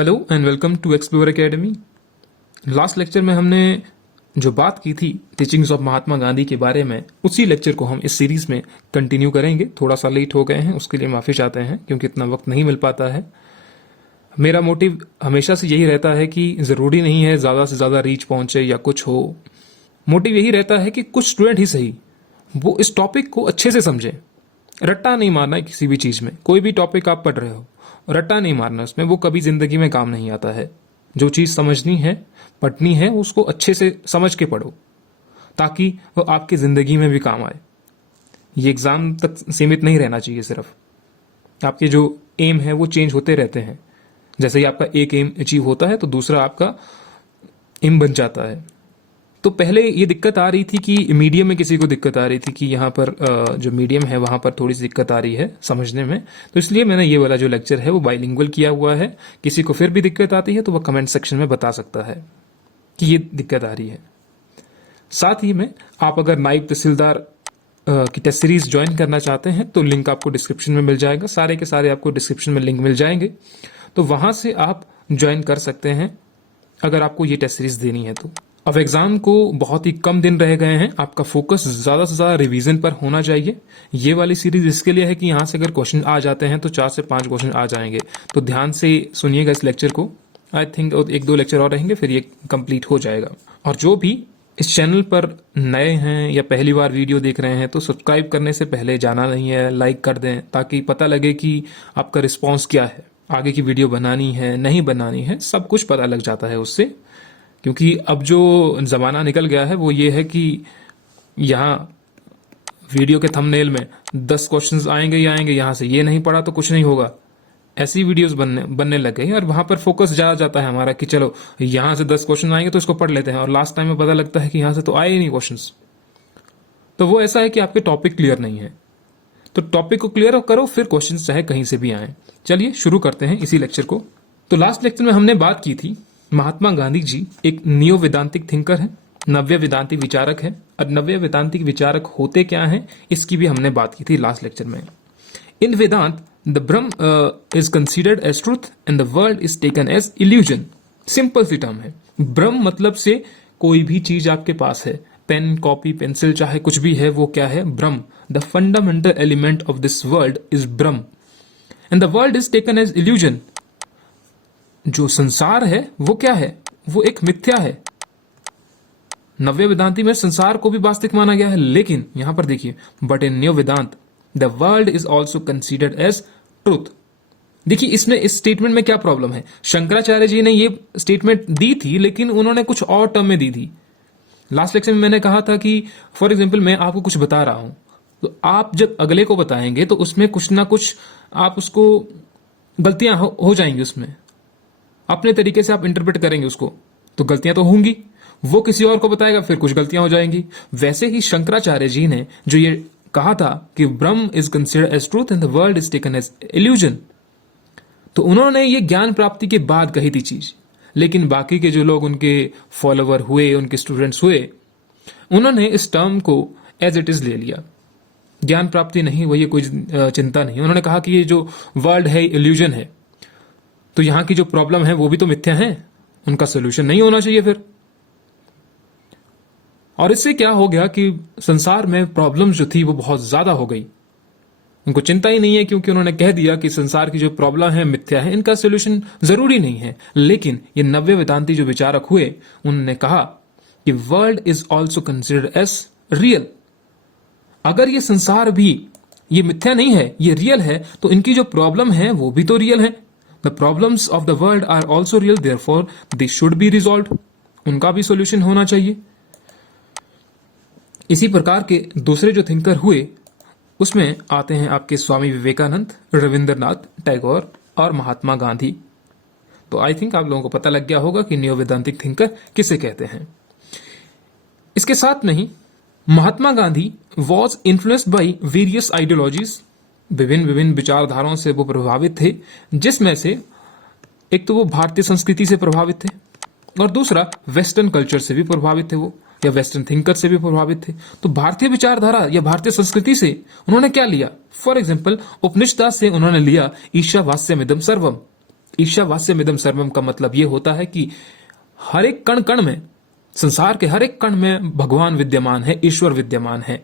Hello and welcome to explore academy. Last lecture में हमने जो बात की थी टीचिंग्स ऑफ महात्मा गांधी के बारे में, उसी लेक्चर को हम इस सीरीज में कंटिन्यू करेंगे। थोड़ा सा लेट हो गए हैं, उसके लिए माफ़ी चाहते हैं क्योंकि इतना वक्त नहीं मिल पाता है। मेरा मोटिव हमेशा से यही रहता है कि ज़रूरी नहीं है ज़्यादा से ज़्यादा रीच पहुंचे या कुछ हो। मोटिव यही रहता है कि कुछ स्टूडेंट ही सही वो इस टॉपिक को अच्छे से समझें। रट्टा नहीं मारना है किसी भी चीज़ में। कोई भी टॉपिक आप पढ़ रहे हो, रट्टा नहीं मारना उसमें, वो कभी ज़िंदगी में काम नहीं आता है। जो चीज़ समझनी है, पढ़नी है, उसको अच्छे से समझ के पढ़ो ताकि वो आपकी ज़िंदगी में भी काम आए। ये एग्ज़ाम तक सीमित नहीं रहना चाहिए। सिर्फ आपके जो एम है वो चेंज होते रहते हैं। जैसे ही आपका एक एम अचीव होता है तो दूसरा आपका एम बन जाता है। तो पहले ये दिक्कत आ रही थी कि मीडियम में किसी को दिक्कत आ रही थी कि यहाँ पर जो मीडियम है वहाँ पर थोड़ी सी दिक्कत आ रही है समझने में। तो इसलिए मैंने ये वाला जो लेक्चर है वो बाइलिंगुअल किया हुआ है। किसी को फिर भी दिक्कत आती है तो वह कमेंट सेक्शन में बता सकता है कि ये दिक्कत आ रही है। साथ ही में आप अगर नायब तहसीलदार की टेस्ट सीरीज ज्वाइन करना चाहते हैं तो लिंक आपको डिस्क्रिप्शन में मिल जाएगा। सारे के सारे आपको डिस्क्रिप्शन में लिंक मिल जाएंगे, तो वहाँ से आप ज्वाइन कर सकते हैं अगर आपको ये टेस्ट सीरीज देनी है तो। अब एग्जाम को बहुत ही कम दिन रह गए हैं। आपका फोकस ज़्यादा से ज़्यादा रिवीजन पर होना चाहिए। ये वाली सीरीज इसके लिए है कि यहाँ से अगर क्वेश्चन आ जाते हैं तो 4 से 5 क्वेश्चन आ जाएंगे। तो ध्यान से सुनिएगा इस लेक्चर को। आई थिंक 1-2 लेक्चर और रहेंगे, फिर ये कंप्लीट हो जाएगा। और जो भी इस चैनल पर नए हैं या पहली बार वीडियो देख रहे हैं तो सब्सक्राइब करने से पहले जाना नहीं है, लाइक कर दें ताकि पता लगे कि आपका रिस्पॉन्स क्या है, आगे की वीडियो बनानी है नहीं बनानी है, सब कुछ पता लग जाता है उससे। क्योंकि अब जो ज़माना निकल गया है वो ये है कि यहाँ वीडियो के थंबनेल में 10 क्वेश्चंस आएंगे ही आएंगे, यहाँ से ये नहीं पढ़ा तो कुछ नहीं होगा, ऐसी वीडियोस बनने लग गई। और वहाँ पर फोकस ज़्यादा जाता है हमारा कि चलो यहाँ से 10 क्वेश्चन आएंगे तो इसको पढ़ लेते हैं, और लास्ट टाइम में पता लगता है कि यहाँ से तो आए ही नहीं क्वेश्चंस। तो वो ऐसा है कि आपके टॉपिक क्लियर नहीं है। तो टॉपिक को क्लियर करो, फिर क्वेश्चन चाहे कहीं से भी आए। चलिए शुरू करते हैं इसी लेक्चर को। तो लास्ट लेक्चर में हमने बात की थी महात्मा गांधी जी एक नियो वेदांतिक थिंकर है, नव्य वेदांतिक विचारक है। और नव्य वेदांतिक विचारक होते क्या हैं इसकी भी हमने बात की थी लास्ट लेक्चर में। In Vedanta the Brahm is considered as truth and the world is taken as illusion. Simple सी टर्म है। ब्रह्म मतलब से कोई भी चीज आपके पास है, पेन, कॉपी, पेंसिल, चाहे कुछ भी है, वो क्या है? ब्रह्म। The fundamental element of this world is Brahm and the world is taken as illusion. जो संसार है वो क्या है? वो एक मिथ्या है। नव्य वेदांती में संसार को भी वास्तविक माना गया है, लेकिन यहां पर देखिए, but in new Vedanta the world is also considered as truth. देखिए इसमें इस स्टेटमेंट में क्या प्रॉब्लम है। शंकराचार्य जी ने ये स्टेटमेंट दी थी लेकिन उन्होंने कुछ और टर्म में दी थी। लास्ट लेक्चर में मैंने कहा था कि फॉर एग्जाम्पल मैं आपको कुछ बता रहा हूं, तो आप जब अगले को बताएंगे तो उसमें कुछ ना कुछ आप उसको गलतियां हो जाएंगी, उसमें अपने तरीके से आप इंटरप्रेट करेंगे उसको, तो गलतियां तो होंगी। वो किसी और को बताएगा, फिर कुछ गलतियां हो जाएंगी। वैसे ही शंकराचार्य जी ने जो ये कहा था कि Brahm is considered as truth and the world is taken as illusion, तो उन्होंने ये ज्ञान प्राप्ति के बाद कही थी चीज। लेकिन बाकी के जो लोग उनके फॉलोवर हुए, उनके स्टूडेंट्स हुए, उन्होंने इस टर्म को एज इट इज ले लिया। ज्ञान प्राप्ति नहीं हुई, ये कोई चिंता नहीं। उन्होंने कहा कि ये जो वर्ल्ड है इल्यूजन है, तो यहां की जो प्रॉब्लम है वो भी तो मिथ्या है, उनका सोल्यूशन नहीं होना चाहिए फिर। और इससे क्या हो गया कि संसार में प्रॉब्लम्स जो थी वो बहुत ज्यादा हो गई। उनको चिंता ही नहीं है क्योंकि उन्होंने कह दिया कि संसार की जो प्रॉब्लम है मिथ्या है, इनका सोल्यूशन जरूरी नहीं है। लेकिन ये नव्य वेदांती जो विचारक हुए, उन्होंने कहा कि world is also considered as real. अगर ये संसार भी ये मिथ्या नहीं है, ये रियल है, तो इनकी जो प्रॉब्लम है वो भी तो रियल है। The problems of the world are also real, therefore they should be resolved. उनका भी सॉल्यूशन होना चाहिए। इसी प्रकार के दूसरे जो थिंकर हुए उसमें आते हैं आपके स्वामी विवेकानंद, रविंद्रनाथ टैगोर और महात्मा गांधी। तो आई थिंक आप लोगों को पता लग गया होगा कि नियो वेदांतिक थिंकर किसे कहते हैं। इसके साथ में ही Mahatma Gandhi was influenced by various ideologies. विभिन्न विभिन्न विचारधाराओं से वो प्रभावित थे, जिसमें से एक तो वो भारतीय संस्कृति से प्रभावित थे और दूसरा वेस्टर्न कल्चर से भी प्रभावित थे वो, या वेस्टर्न थिंकर से भी प्रभावित थे। तो भारतीय विचारधारा या भारतीय संस्कृति से उन्होंने क्या लिया? फॉर एग्जाम्पल उपनिषद से उन्होंने लिया ईशावास्यमिदं सर्वम। ईशावास्यमिदं सर्वम का मतलब यह होता है कि हर एक कण कण में, संसार के हर एक कण में भगवान विद्यमान है, ईश्वर विद्यमान है।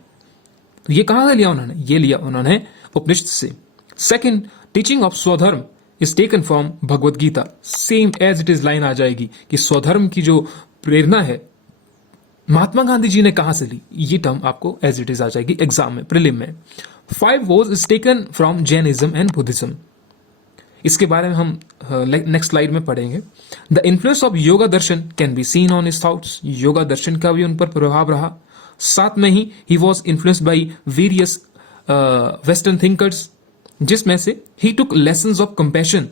तो ये कहां से लिया उन्होंने? ये लिया उन्होंने उपनिषद से। Second, teaching of swadharma is taken from Bhagavad Gita. Same as it is line आ जाएगी कि स्वधर्म की जो प्रेरणा है महात्मा गांधी जी ने कहां से ली, ये टर्म आपको एज इट इज आ जाएगी एग्जाम में, प्रीलिम में। 5 was is taken from Jainism and Buddhism. इसके बारे में हम नेक्स्ट स्लाइड में पढ़ेंगे। The influence of yoga darshan can be seen on his thoughts. Yoga दर्शन का भी उन पर प्रभाव रहा। साथ में ही was influenced by various western thinkers, जिसमें से ही टुक लेसन्स ऑफ कंपैशन,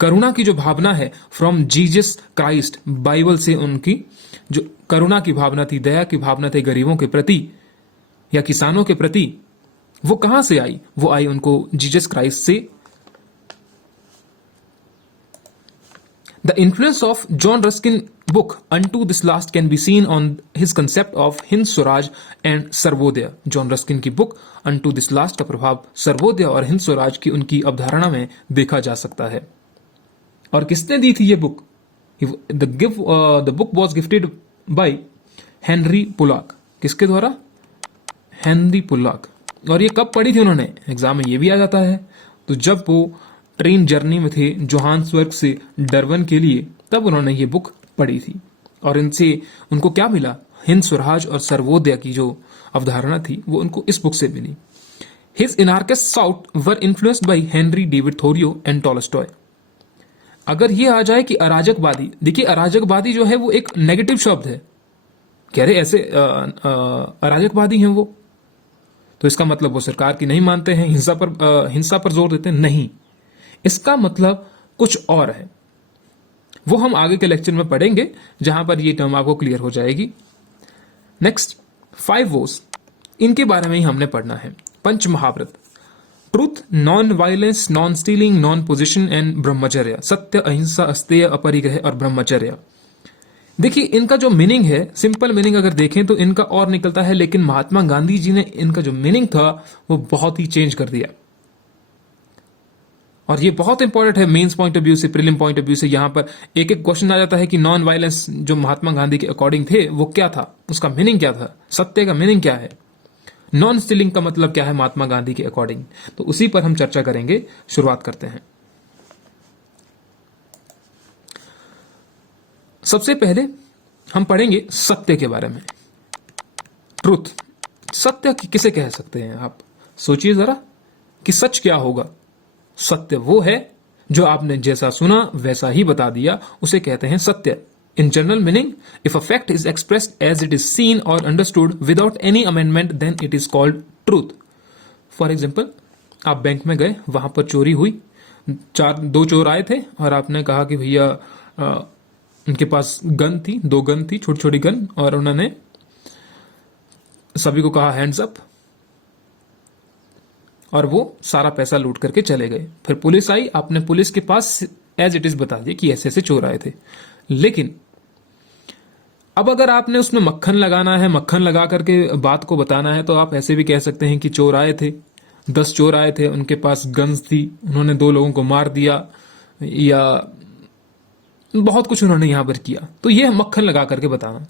करुणा की जो भावना है, फ्रॉम जीसस क्राइस्ट, बाइबल से उनकी जो करुणा की भावना थी, दया की भावना थी गरीबों के प्रति या किसानों के प्रति, वो कहां से आई? वो आई उनको जीसस क्राइस्ट से। The influence of John Ruskin book Unto This Last can be seen on his concept of Hind Swaraj and Sarvodaya. John Ruskin की बुक Unto This Last का प्रभाव सर्वोदय और हिंद स्वराज की उनकी अवधारणा में देखा जा सकता है। और किसने दी थी ये book? The book was gifted by Henry Polak. किसके द्वारा? Henry Polak. और ये कब पढ़ी थी उन्होंने? एग्जाम में ये भी आ जाता है। तो जब वो ट्रेन जर्नी में थे जोहान्सबर्ग से डरबन के लिए, तब उन्होंने ये बुक पढ़ी थी। और इनसे उनको क्या मिला? हिंद स्वराज और सर्वोदय की जो अवधारणा थी वो उनको इस बुक से मिली। His anarchist thought were influenced by Henry David thoreau and Tolstoy. अगर ये आ जाए कि अराजकवादी, देखिए अराजकवादी जो है वो एक नेगेटिव शब्द है। कह रहे ऐसे अराजकवादी हैं वो, तो इसका मतलब वो सरकार की नहीं मानते हैं, हिंसा पर जोर देते हैं, नहीं। इसका मतलब कुछ और है। वो हम आगे के लेक्चर में पढ़ेंगे जहां पर ये टर्म आपको क्लियर हो जाएगी। नेक्स्ट 5 वोस, इनके बारे में ही हमने पढ़ना है। पंच महाव्रत, truth, non violence, non stealing, non possession and brahmacharya. सत्य, अहिंसा, अस्तेय, अपरिग्रह और ब्रह्मचर्य। देखिए इनका जो मीनिंग है, सिंपल मीनिंग अगर देखें तो इनका और निकलता है, लेकिन महात्मा गांधी जी ने इनका जो मीनिंग था वो बहुत ही चेंज कर दिया। और ये बहुत इंपॉर्टेंट है मेंस पॉइंट ऑफ व्यू से, प्रीलिम पॉइंट ऑफ व्यू से। यहां पर एक एक क्वेश्चन आ जाता है कि नॉन वायलेंस जो महात्मा गांधी के अकॉर्डिंग थे वो क्या था, उसका मीनिंग क्या था, सत्य का मीनिंग क्या है, नॉन स्टीलिंग का मतलब क्या है महात्मा गांधी के अकॉर्डिंग। तो उसी पर हम चर्चा करेंगे। शुरुआत करते हैं। सबसे पहले हम पढ़ेंगे सत्य के बारे में। ट्रूथ, सत्य किसे कह सकते हैं आप? सोचिए जरा कि सच क्या होगा। सत्य वो है जो आपने जैसा सुना वैसा ही बता दिया, उसे कहते हैं सत्य। In general meaning, if a fact is expressed as it is seen और understood without any amendment, then it is called truth. For example, आप बैंक में गए, वहां पर चोरी हुई, 2 चोर आए थे और आपने कहा कि भैया उनके पास गन थी, 2 गन थी, छोटी छोटी गन, और उन्होंने सभी को कहा हैंड्स अप, और वो सारा पैसा लूट करके चले गए। फिर पुलिस आई, आपने पुलिस के पास एज इट इज बता दिया कि ऐसे ऐसे चोर आए थे। लेकिन अब अगर आपने उसमें मक्खन लगाना है, मक्खन लगा करके बात को बताना है, तो आप ऐसे भी कह सकते हैं कि चोर आए थे, 10 चोर आए थे, उनके पास गन्स थी, उन्होंने 2 लोगों को मार दिया, या बहुत कुछ उन्होंने यहां पर किया। तो यह मक्खन लगा करके बताना।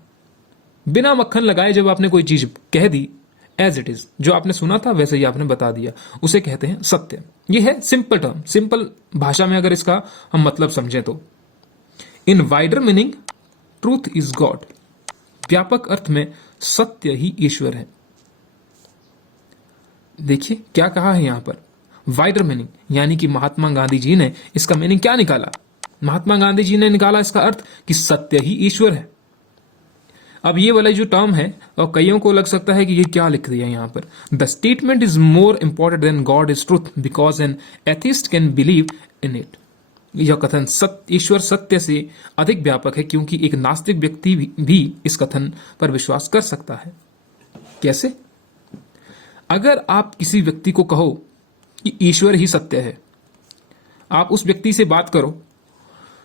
बिना मक्खन लगाए जब आपने कोई चीज कह दी एज इट इज, जो आपने सुना था वैसे ही आपने बता दिया, उसे कहते हैं सत्य। यह है सिंपल टर्म, सिंपल भाषा में अगर इसका हम मतलब समझें तो। In wider meaning, truth is God. व्यापक अर्थ में सत्य ही ईश्वर है। देखिए क्या कहा है यहां पर, वाइडर मीनिंग, यानी कि महात्मा गांधी जी ने इसका मीनिंग क्या निकाला? महात्मा गांधी जी ने निकाला इसका अर्थ कि सत्य ही ईश्वर है। अब ये वाला जो टर्म है, और कईयों को लग सकता है कि ये क्या लिख दिया यहां पर। The statement is more important than God is truth because an atheist can believe in it. यह कथन ईश्वर सत्य से अधिक व्यापक है क्योंकि एक नास्तिक व्यक्ति भी इस कथन पर विश्वास कर सकता है। कैसे? अगर आप किसी व्यक्ति को कहो कि ईश्वर ही सत्य है, आप उस व्यक्ति से बात करो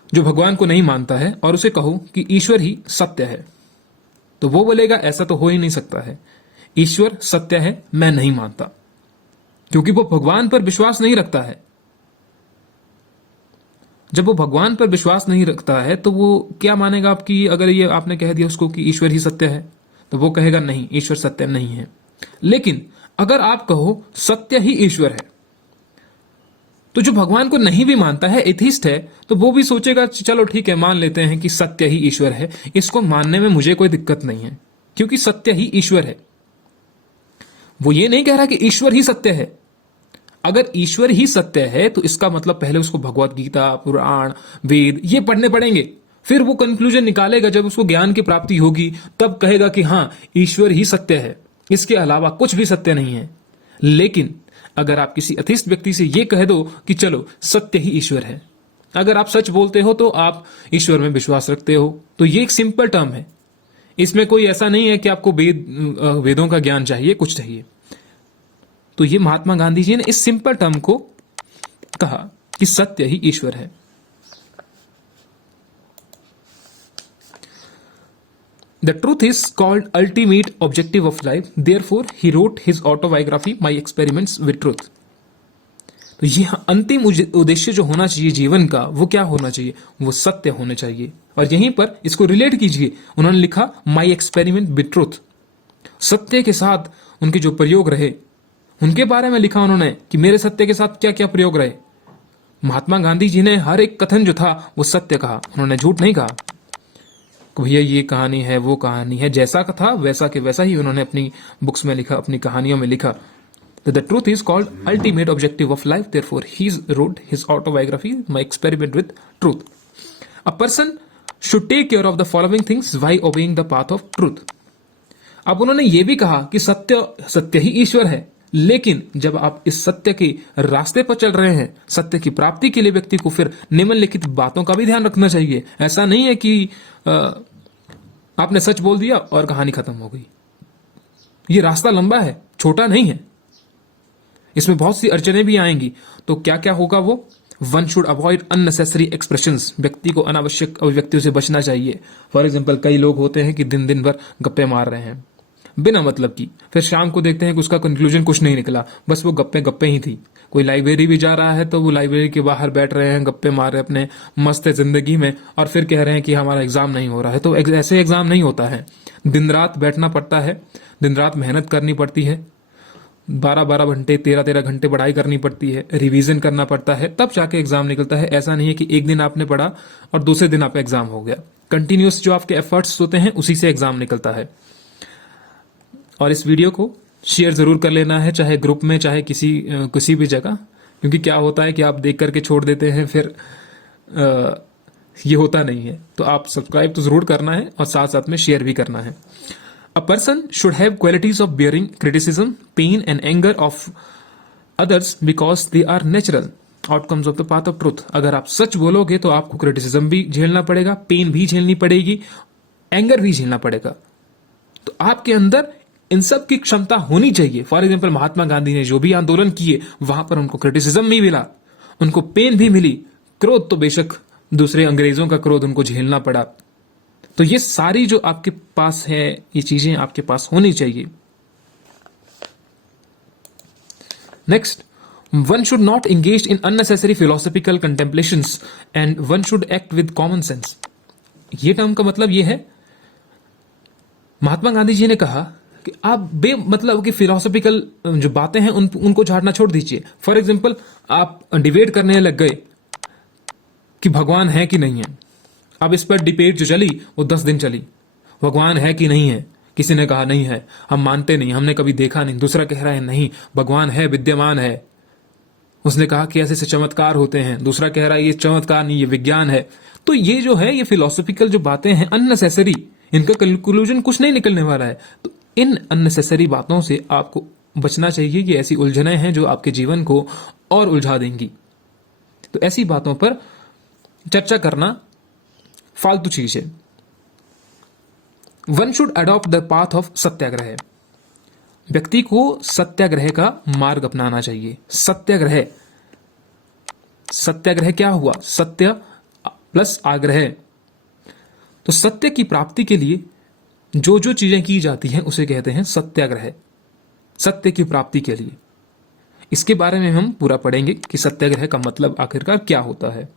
जो भगवान को नहीं मानता है और उसे कहो कि ईश्वर ही सत्य है, तो वो बोलेगा ऐसा तो हो ही नहीं सकता है, ईश्वर सत्य है, मैं नहीं मानता, क्योंकि वो भगवान पर विश्वास नहीं रखता है। जब वो भगवान पर विश्वास नहीं रखता है तो वो क्या मानेगा आपकी, अगर ये आपने कह दिया उसको कि ईश्वर ही सत्य है, तो वो कहेगा नहीं, ईश्वर सत्य नहीं है। लेकिन अगर आप कहो सत्य ही ईश्वर है, तो जो भगवान को नहीं भी मानता है, एथिस्ट है, तो वो भी सोचेगा चलो ठीक है, मान लेते हैं कि सत्य ही ईश्वर है, इसको मानने में मुझे कोई दिक्कत नहीं है, क्योंकि सत्य ही ईश्वर है। वो ये नहीं कह रहा कि ईश्वर ही सत्य है। अगर ईश्वर ही सत्य है तो इसका मतलब पहले उसको भगवत गीता, पुराण, वेद ये पढ़ने पड़ेंगे, फिर वो कंक्लूजन निकालेगा। जब उसको ज्ञान की प्राप्ति होगी तब कहेगा कि हां, ईश्वर ही सत्य है, इसके अलावा कुछ भी सत्य नहीं है। लेकिन अगर आप किसी अथिस्ट व्यक्ति से ये कह दो कि चलो सत्य ही ईश्वर है, अगर आप सच बोलते हो तो आप ईश्वर में विश्वास रखते हो, तो ये एक सिंपल टर्म है। इसमें कोई ऐसा नहीं है कि आपको वेदों का ज्ञान चाहिए, कुछ चाहिए। तो ये महात्मा गांधी जी ने इस सिंपल टर्म को कहा कि सत्य ही ईश्वर है। The truth is called ultimate objective of life. Therefore, he wrote his autobiography, My Experiments with Truth. तो यह अंतिम उद्देश्य जो होना चाहिए जीवन का, वो क्या होना चाहिए? वो सत्य होना चाहिए। और यहीं पर इसको रिलेट कीजिए, उन्होंने लिखा माई एक्सपेरिमेंट विद ट्रूथ। सत्य के साथ उनके जो प्रयोग रहे, उनके बारे में लिखा उन्होंने कि मेरे सत्य के साथ क्या क्या प्रयोग रहे। महात्मा गांधी जी ने हर एक कथन जो था वो सत्य कहा, उन्होंने झूठ नहीं कहा कि भैया ये कहानी है, वो कहानी है। जैसा का था वैसा के वैसा ही उन्होंने अपनी बुक्स में लिखा, अपनी कहानियों में लिखा। The truth is called ultimate objective of life, therefore he wrote his autobiography my experiment with truth. A person should take care of the following things while obeying the path of truth. अब उन्होंने ये भी कहा कि सत्य ही ईश्वर है, लेकिन जब आप इस सत्य के रास्ते पर चल रहे हैं, सत्य की प्राप्ति के लिए व्यक्ति को फिर निम्नलिखित बातों का भी ध्यान रखना चाहिए। ऐसा नहीं है कि आपने सच बोल दिया और कहानी खत्म हो गई। ये रास्ता लंबा है, छोटा नहीं है, इसमें बहुत सी अड़चने भी आएंगी। तो क्या क्या होगा वो? One should avoid unnecessary expressions. व्यक्ति को अनावश्यक अभिव्यक्तियों से बचना चाहिए। फॉर एग्जाम्पल, कई लोग होते हैं कि दिन दिन भर गप्पे मार रहे हैं बिना मतलब की, फिर शाम को देखते हैं कि उसका कंक्लूजन कुछ नहीं निकला, बस वो गप्पे गप्पे ही थी। कोई लाइब्रेरी भी जा रहा है तो वो लाइब्रेरी के बाहर बैठ रहे हैं, गप्पे मार रहे अपने मस्त जिंदगी में, और फिर कह रहे हैं कि हमारा एग्जाम नहीं हो रहा है। तो ऐसे एग्जाम नहीं होता है। दिन रात बैठना पड़ता है, दिन रात मेहनत करनी पड़ती है, 12-12 घंटे, 13-13 घंटे पढ़ाई करनी पड़ती है, रिवीजन करना पड़ता है, तब जाके एग्जाम निकलता है। ऐसा नहीं है कि एक दिन आपने पढ़ा और दूसरे दिन आपका एग्जाम हो गया। कंटिन्यूस जो आपके एफर्ट्स होते हैं उसी से एग्जाम निकलता है। और इस वीडियो को शेयर जरूर कर लेना है, चाहे ग्रुप में, चाहे किसी भी जगह, क्योंकि क्या होता है कि आप देख करके छोड़ देते हैं, फिर ये होता नहीं है। तो आप सब्सक्राइब तो जरूर करना है और साथ साथ में शेयर भी करना है। A person should have qualities of bearing criticism, pain and anger of others because they are natural outcomes of the path of truth. अगर आप सच बोलोगे तो आपको क्रिटिसिज्म भी झेलना पड़ेगा, पेन भी झेलनी पड़ेगी, एंगर भी झेलना पड़ेगा। तो आपके अंदर इन सब की क्षमता होनी चाहिए। फॉर एग्जाम्पल, महात्मा गांधी ने जो भी आंदोलन किए वहां पर उनको क्रिटिसिज्म भी मिला, उनको पेन भी मिली, क्रोध तो बेशक दूसरे अंग्रेजों का क्रोध उनको झेलना पड़ा। तो ये सारी जो आपके पास है, ये चीजें आपके पास होनी चाहिए। Next, one should not engage in unnecessary philosophical contemplations and one should act with common sense. ये टर्म का मतलब ये है, महात्मा गांधी जी ने कहा कि आप मतलब कि फिलोसॉफिकल जो बातें हैं उनको झाड़ना छोड़ दीजिए। फॉर एग्जाम्पल, आप डिबेट करने लग गए कि भगवान है कि नहीं है। अब इस पर डिबेट जो चली वो 10 दिन चली, भगवान है कि नहीं है। किसी ने कहा नहीं है, हम मानते नहीं, हमने कभी देखा नहीं। दूसरा कह रहा है नहीं, भगवान है, विद्यमान है। उसने कहा कि ऐसे चमत्कार होते हैं। दूसरा कह रहा है ये चमत्कार नहीं, ये विज्ञान है। तो ये जो है, ये फिलोसॉफिकल जो बातें हैं अननेसेसरी, इनका कंक्लूजन कुछ नहीं निकलने वाला है। तो इन अननेसेसरी बातों से आपको बचना चाहिए। ये ऐसी उलझनें हैं जो आपके जीवन को और उलझा देंगी। तो ऐसी बातों पर चर्चा करना फालतू चीज है। One should adopt the path of satyagraha. व्यक्ति को सत्याग्रह का मार्ग अपनाना चाहिए। सत्याग्रह, सत्याग्रह क्या हुआ? सत्य प्लस आग्रह। तो सत्य की प्राप्ति के लिए जो जो चीजें की जाती हैं उसे कहते हैं सत्याग्रह। सत्य की प्राप्ति के लिए इसके बारे में हम पूरा पढ़ेंगे कि सत्याग्रह का मतलब आखिरकार क्या होता है।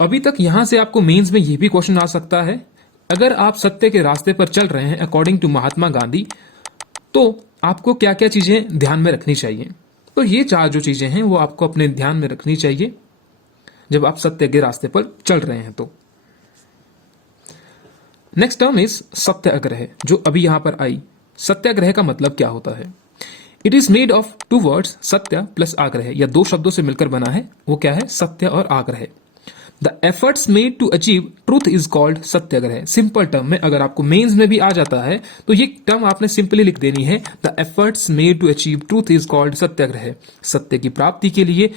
अभी तक यहां से आपको मेंस में यह भी क्वेश्चन आ सकता है, अगर आप सत्य के रास्ते पर चल रहे हैं अकॉर्डिंग टू महात्मा गांधी, तो आपको क्या क्या चीजें ध्यान में रखनी चाहिए। तो ये 4 जो चीजें हैं वो आपको अपने ध्यान में रखनी चाहिए जब आप सत्य के रास्ते पर चल रहे हैं। तो नेक्स्ट टर्म इज सत्याग्रह, जो अभी यहां पर आई। सत्याग्रह का मतलब क्या होता है? It is made of 2 words, सत्य प्लस आग्रह, या 2 शब्दों से मिलकर बना है। वो क्या है? सत्य और आग्रह। The efforts made to achieve truth is called Satyagraha. Simple term में अगर आपको मेंस में भी आ जाता है तो ये टर्म आपने सिंपली लिख देनी है, the efforts made to achieve truth is called satyagraha. सत्य की प्राप्ति के लिए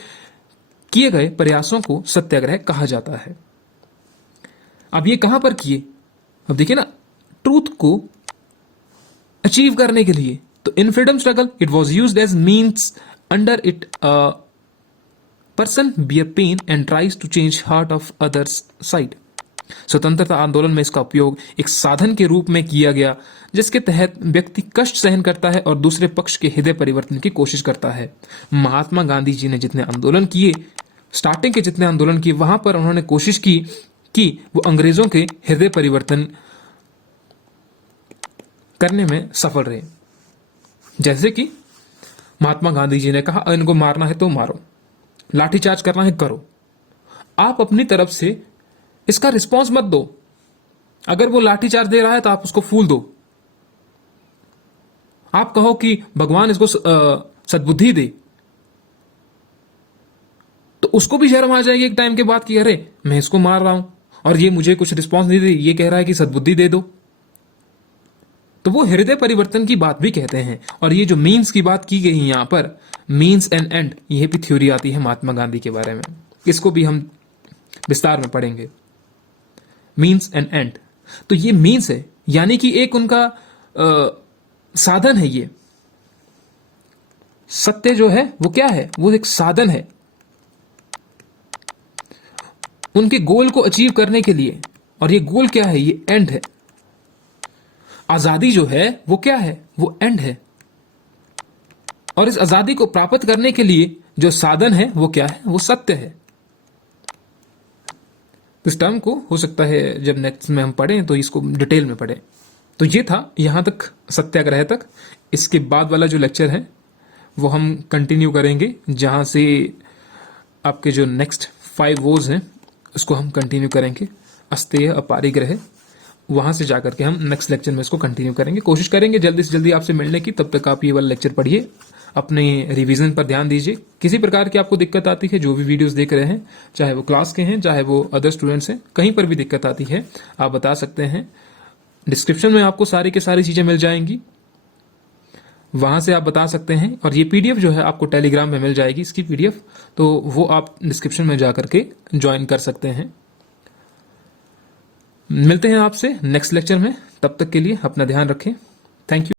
किए गए प्रयासों को सत्याग्रह कहा जाता है। अब ये कहां पर किए? अब देखिए ना, ट्रूथ को अचीव करने के लिए, तो in freedom struggle it was used as means under it person bear pain and tries to change heart of others side. स्वतंत्रता आंदोलन में इसका उपयोग एक साधन के रूप में किया गया जिसके तहत व्यक्ति कष्ट सहन करता है और दूसरे पक्ष के हृदय परिवर्तन की कोशिश करता है। महात्मा गांधी जी ने जितने आंदोलन किए, स्टार्टिंग के जितने आंदोलन किए, वहां पर उन्होंने कोशिश की कि वो अंग्रेजों के हृदय परिवर्तन करने में सफल रहे। जैसे कि महात्मा गांधी जी ने कहा, इनको मारना है तो मारो, लाठीचार्ज करना है करो, आप अपनी तरफ से इसका रिस्पॉन्स मत दो। अगर वो लाठीचार्ज दे रहा है तो आप उसको फूल दो। आप कहो कि भगवान इसको सद्बुद्धि दे, तो उसको भी शर्म आ जाएगी एक टाइम के बाद कि अरे मैं इसको मार रहा हूं और ये मुझे कुछ रिस्पॉन्स नहीं दे, ये कह रहा है कि सद्बुद्धि दे दो। तो वो हृदय परिवर्तन की बात भी कहते हैं। और ये जो मीन्स की बात की गई है यहां पर, मीन्स एंड एंड, यह भी थ्योरी आती है महात्मा गांधी के बारे में, इसको भी हम विस्तार में पढ़ेंगे। मीन्स एंड एंड, तो ये मीन्स है, यानी कि एक उनका साधन है। ये सत्य जो है वो क्या है? वो एक साधन है उनके गोल को अचीव करने के लिए। और ये गोल क्या है? ये एंड है। आजादी जो है वो क्या है? वो एंड है। और इस आजादी को प्राप्त करने के लिए जो साधन है वो क्या है? वो सत्य है। इस टर्म को हो सकता है जब नेक्स्ट में हम पढ़ें तो इसको डिटेल में पढ़ें। तो ये था यहां तक सत्याग्रह तक। इसके बाद वाला जो लेक्चर है वो हम कंटिन्यू करेंगे, जहां से आपके जो नेक्स्ट 5 वोज हैं उसको हम कंटिन्यू करेंगे। अस्तेय, अपारिग्रह, वहां से जाकर के हम नेक्स्ट लेक्चर में इसको कंटिन्यू करेंगे। कोशिश करेंगे जल्दी से जल्दी आपसे मिलने की। तब तक आप ये वाला लेक्चर पढ़िए, अपने रिवीजन पर ध्यान दीजिए। किसी प्रकार की आपको दिक्कत आती है, जो भी वीडियोस देख रहे हैं, चाहे वो क्लास के हैं चाहे वो अदर स्टूडेंट्स हैं, कहीं पर भी दिक्कत आती है आप बता सकते हैं। डिस्क्रिप्शन में आपको सारी की सारी चीजें मिल जाएंगी, वहां से आप बता सकते हैं। और ये पीडीएफ जो है आपको टेलीग्राम में मिल जाएगी इसकी पीडीएफ, तो वो आप डिस्क्रिप्शन में जाकर के ज्वाइन कर सकते हैं। मिलते हैं आपसे नेक्स्ट लेक्चर में, तब तक के लिए अपना ध्यान रखें। Thank you.